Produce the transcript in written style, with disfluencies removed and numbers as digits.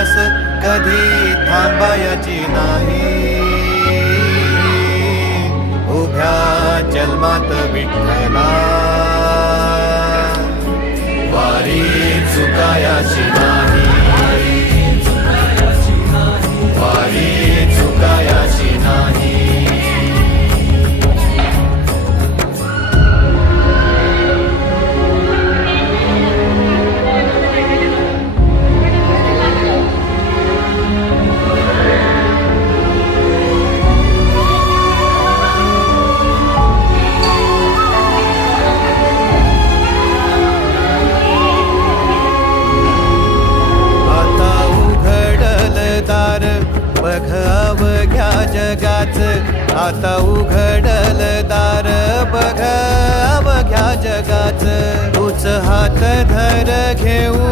प्रवास कधी थांबायची नाही. उभ्या जन्मात विठ्ठला वारी चुकायाची नाही. वारी चुकायाची नाही. बघ अवघ्या जगाच, आता उघडल दार बघ अवघ्या जगाच. तूच हात धर घेऊन